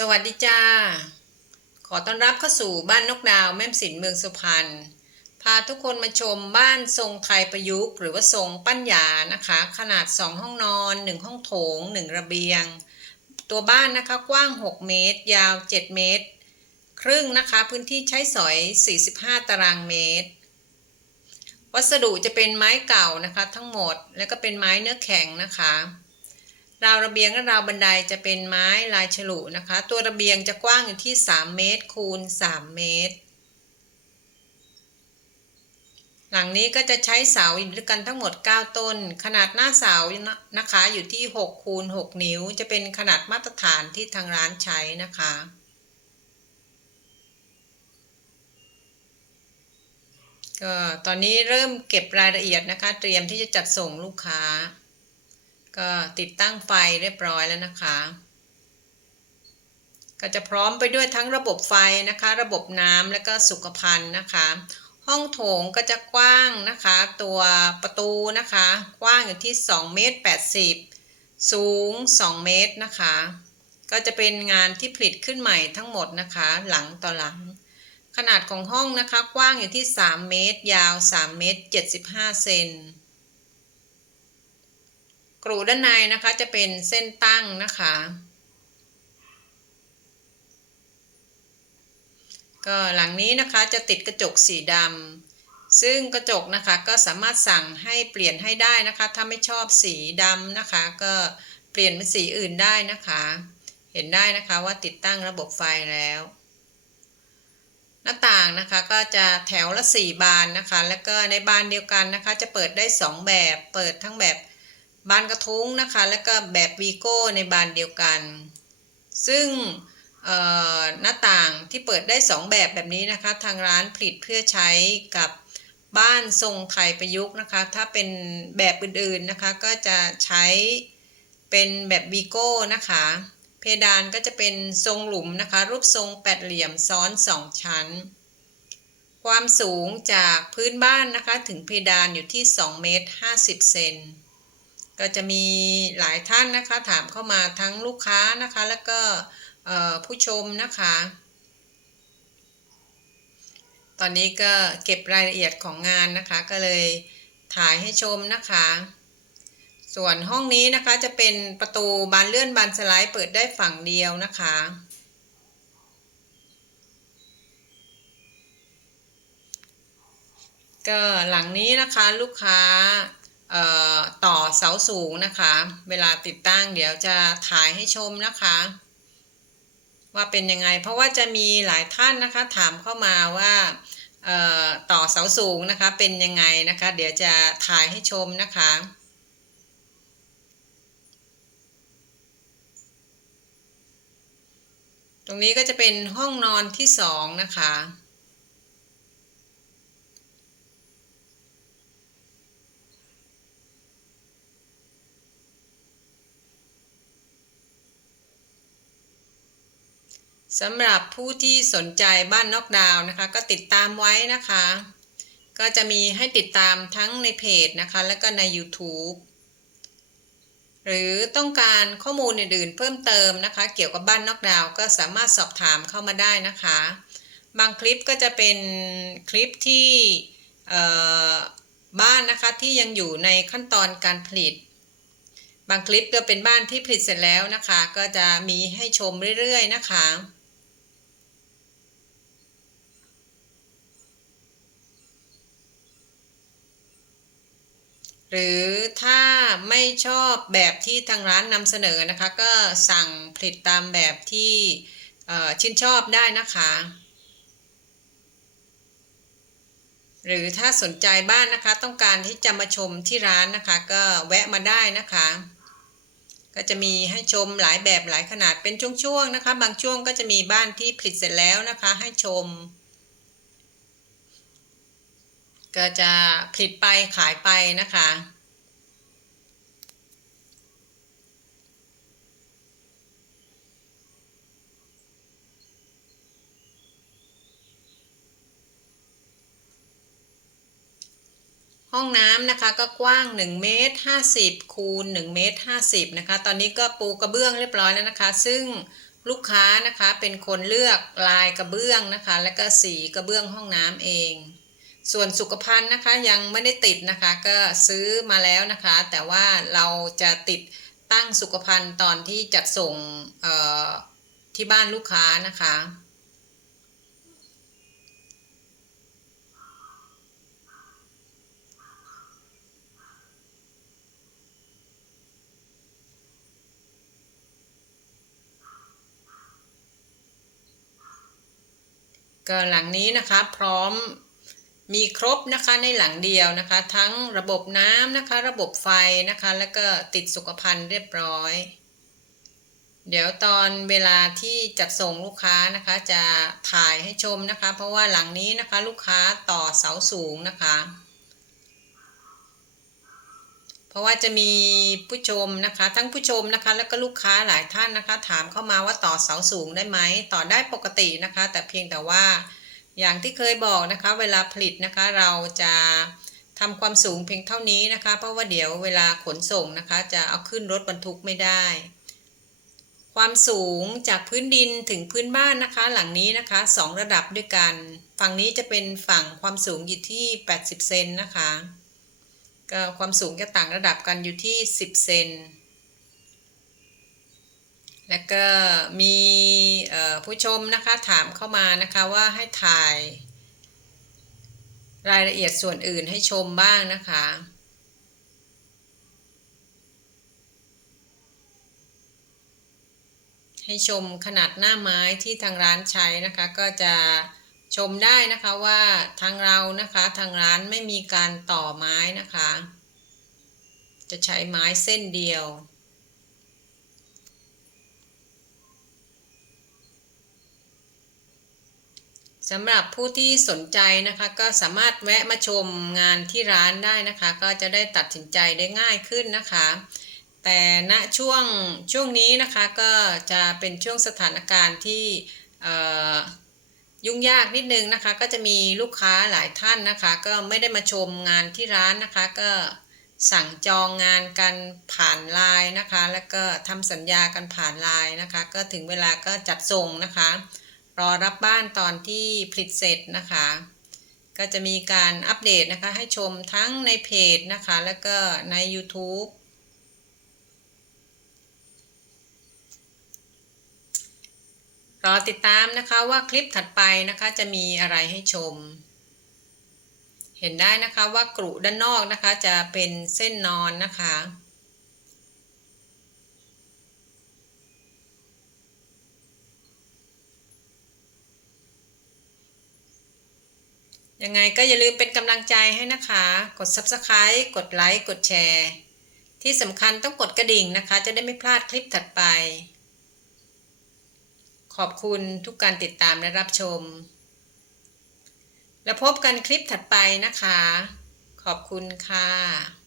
สวัสดีจ้า ขอต้อนรับเข้าสู่บ้านนกดาวแม่มสินเมืองสุพรรณ พาทุกคนมาชมบ้านทรงไทยประยุกต์หรือว่าทรงปั้นหยานะคะ ขนาด 2 ห้องนอน 1 ห้องโถง 1 ระเบียง ตัวบ้านนะคะกว้าง 6 เมตร ยาว 7 เมตร ครึ่งนะคะ พื้นที่ใช้สอย 45 ตารางเมตร วัสดุจะเป็นไม้เก่านะคะ ทั้งหมด แล้วก็เป็นไม้เนื้อแข็งนะคะ ราวระเบียงและราวบันไดจะเป็นไม้ลายฉลุนะคะ ตัวระเบียงจะกว้างอยู่ที่ 3 เมตรคูณ 3 เมตร หลังนี้ก็จะใช้เสาอยู่ด้วยกันทั้งหมด 9 ต้น ขนาดหน้าเสานะคะอยู่ที่6คูณ6นิ้ว จะเป็นขนาดมาตรฐานที่ทางร้านใช้นะคะก็ตอนนี้เริ่มเก็บรายละเอียดนะคะ เตรียมที่จะจัดส่งลูกค้า ก็ติดตั้งไฟเรียบร้อยแล้วนะคะ ก็จะพร้อมไปด้วยทั้งระบบไฟนะคะ ระบบน้ำและก็สุขภัณฑ์นะคะ ห้องโถงก็จะกว้างนะคะ ตัวประตูนะคะ กว้างอยู่ที่2เมตร80 สูง 2 เมตรนะคะ ก็จะเป็นงานที่ผลิตขึ้นใหม่ทั้งหมดนะคะ หลังต่อหลัง ขนาดของห้องนะคะ กว้างอยู่ที่ 3 เมตร ยาว 3 เมตร 75 เซน กรูด้านในนะคะจะเป็นเส้นตั้งนะคะ ก็หลังนี้นะคะจะติดกระจกสีดำซึ่งกระจกนะคะก็สามารถสั่งให้เปลี่ยนให้ได้นะคะ ถ้าไม่ชอบสีดำนะคะ ก็เปลี่ยนเป็นสีอื่นได้นะคะ เห็นได้นะคะว่าติดตั้งระบบไฟแล้ว หน้าต่างนะคะก็จะแถวละ 4 บานนะคะ แล้วก็ในบานเดียวกันนะคะ จะเปิดได้ 2 แบบ เปิดทั้งแบบ บานกระทุ้งนะคะ แล้วก็แบบวีโก้ในบานเดียวกัน ซึ่งหน้าต่างที่เปิดได้ 2 แบบแบบนี้นะคะ ทางร้านผลิตเพื่อใช้กับบ้านทรงไทยประยุกต์นะคะ ถ้าเป็นแบบอื่นๆนะคะ ก็จะใช้เป็นแบบวีโก้นะคะ เพดานก็จะเป็นทรงหลุมนะคะ รูปทรงแปดเหลี่ยมซ้อน 2 ชั้น ความสูงจากพื้นบ้านนะคะ ถึงเพดานอยู่ที่ 2 เมตร 50 เซน ก็จะมีหลายท่านนะคะ ถามเข้ามาทั้งลูกค้านะคะ แล้วก็ผู้ชมนะคะ ตอนนี้ก็เก็บรายละเอียดของงานนะคะ ก็เลยถ่ายให้ชมนะคะ ส่วนห้องนี้นะคะจะเป็นประตูบานเลื่อนบานสไลด์เปิดได้ฝั่งเดียวนะคะก็หลังนี้นะคะลูกค้า ต่อเสาสูงนะคะ เวลาติดตั้งเดี๋ยวจะถ่ายให้ชมนะคะ ว่าเป็นยังไง เพราะว่าจะมีหลายท่านนะคะ ถามเข้ามาว่าต่อเสาสูงนะคะเป็นยังไงนะคะ เดี๋ยวจะถ่ายให้ชมนะคะตรงนี้ก็จะเป็นห้องนอนที่สองนะคะ สำหรับผู้ที่สนใจบ้านนอกดาวนะคะ ก็ติดตามไว้นะคะ ก็จะมีให้ติดตามทั้งในเพจนะคะ แล้วก็ใน YouTube หรือต้องการข้อมูลอื่นๆ เพิ่มเติมนะคะ เกี่ยวกับบ้านนอกดาวก็สามารถสอบถามเข้ามาได้นะคะ บางคลิปก็จะเป็นคลิปที่บ้านนะคะที่ยังอยู่ในขั้นตอนการผลิต บางคลิปก็เป็นบ้านที่ผลิตเสร็จแล้วนะคะ ก็จะมีให้ชมเรื่อยๆนะคะ หรือถ้าไม่ชอบแบบที่ทางร้านนำเสนอนะคะ ก็สั่งผลิตตามแบบที่ชื่นชอบได้นะคะ หรือถ้าสนใจบ้านนะคะ ต้องการที่จะมาชมที่ร้านนะคะ ก็แวะมาได้นะคะ ก็จะมีให้ชมหลายแบบหลายขนาดเป็นช่วงๆนะคะ บางช่วงก็จะมีบ้านที่ผลิตเสร็จแล้วนะคะ ให้ชม ก็จะผลิตไปขายไปนะคะ ห้องน้ำนะคะก็กว้าง 1 เมตร 50 คูณ 1 เมตร 50 นะคะ ตอนนี้ก็ปูกระเบื้องเรียบร้อยแล้วนะคะ ซึ่งลูกค้านะคะเป็นคนเลือกลายกระเบื้องนะคะ และก็สีกระเบื้องห้องน้ำเอง ส่วนสุขภัณฑ์นะคะยังไม่ได้ติดนะคะก็ซื้อมาแล้วนะคะ แต่ว่าเราจะติดตั้งสุขภัณฑ์ตอนที่จัดส่งที่บ้านลูกค้านะคะก็หลังนี้นะคะพร้อม มีครบนะคะในหลังเดียวนะคะ ทั้งระบบน้ำนะคะ ระบบไฟนะคะ แล้วก็ติดสุขภัณฑ์เรียบร้อย เดี๋ยวตอนเวลาที่จัดส่งลูกค้านะคะจะถ่ายให้ชมนะคะ เพราะว่าหลังนี้นะคะลูกค้าต่อเสาสูงนะคะ เพราะว่าจะมีผู้ชมนะคะ ทั้งผู้ชมนะคะ แล้วก็ลูกค้าหลายท่านนะคะ ถามเข้ามาว่าต่อเสาสูงได้ไหมต่อได้ปกตินะคะ แต่เพียงแต่ว่า อย่างที่เคยบอกนะคะ เวลาผลิตนะคะเราจะทำความสูงเพียงเท่านี้นะคะ เพราะว่าเดี๋ยวเวลาขนส่งนะคะ จะเอาขึ้นรถบรรทุกไม่ได้ ความสูงจากพื้นดินถึงพื้นบ้านนะคะ หลังนี้นะคะ 2 ระดับด้วยกัน ฝั่งนี้จะเป็นฝั่งความสูงอยู่ที่ 80 เซนนะคะก็ความสูงจะต่างระดับกันอยู่ที่ 10 เซน แล้วก็มีผู้ชมนะคะถามเข้ามานะคะว่าให้ถ่าย รายละเอียดส่วนอื่นให้ชมบ้างนะคะ ให้ชมขนาดหน้าไม้ที่ทางร้านใช้นะคะก็จะชมได้นะคะว่าทางเรานะคะทางร้านไม่มีการต่อไม้นะคะ จะใช้ไม้เส้นเดียว สำหรับผู้ที่สนใจนะคะก็สามารถแวะมาชมงานที่ร้านได้นะคะ ก็จะได้ตัดสินใจได้ง่ายขึ้นนะคะ แต่ณช่วงช่วงนี้นะคะก็จะเป็นช่วงสถานการณ์ที่ยุ่งยากนิดนึงนะคะ ก็จะมีลูกค้าหลายท่านนะคะ ก็ไม่ได้มาชมงานที่ร้านนะคะ ก็สั่งจองงานกันผ่านไลน์นะคะ แล้วก็ทำสัญญากันผ่านไลน์นะคะ ก็ถึงเวลาก็จัดส่งนะคะ รอรับบ้านตอนที่ผลิตเสร็จนะคะ ก็จะมีการอัปเดตนะคะ ให้ชมทั้งในเพจนะคะ แล้วก็ใน YouTube รอติดตามนะคะว่าคลิปถัดไปนะคะจะมีอะไรให้ชม เห็นได้นะคะว่ากรุด้านนอกนะคะจะเป็นเส้นนอนนะคะ ยังไงก็อย่าลืมเป็นกำลังใจให้นะคะ กด Subscribe กดไลค์กดแชร์ ที่สำคัญต้องกดกระดิ่งนะคะ จะได้ไม่พลาดคลิปถัดไป ขอบคุณทุกการติดตามและรับชม แล้วพบกันคลิปถัดไปนะคะ ขอบคุณค่ะ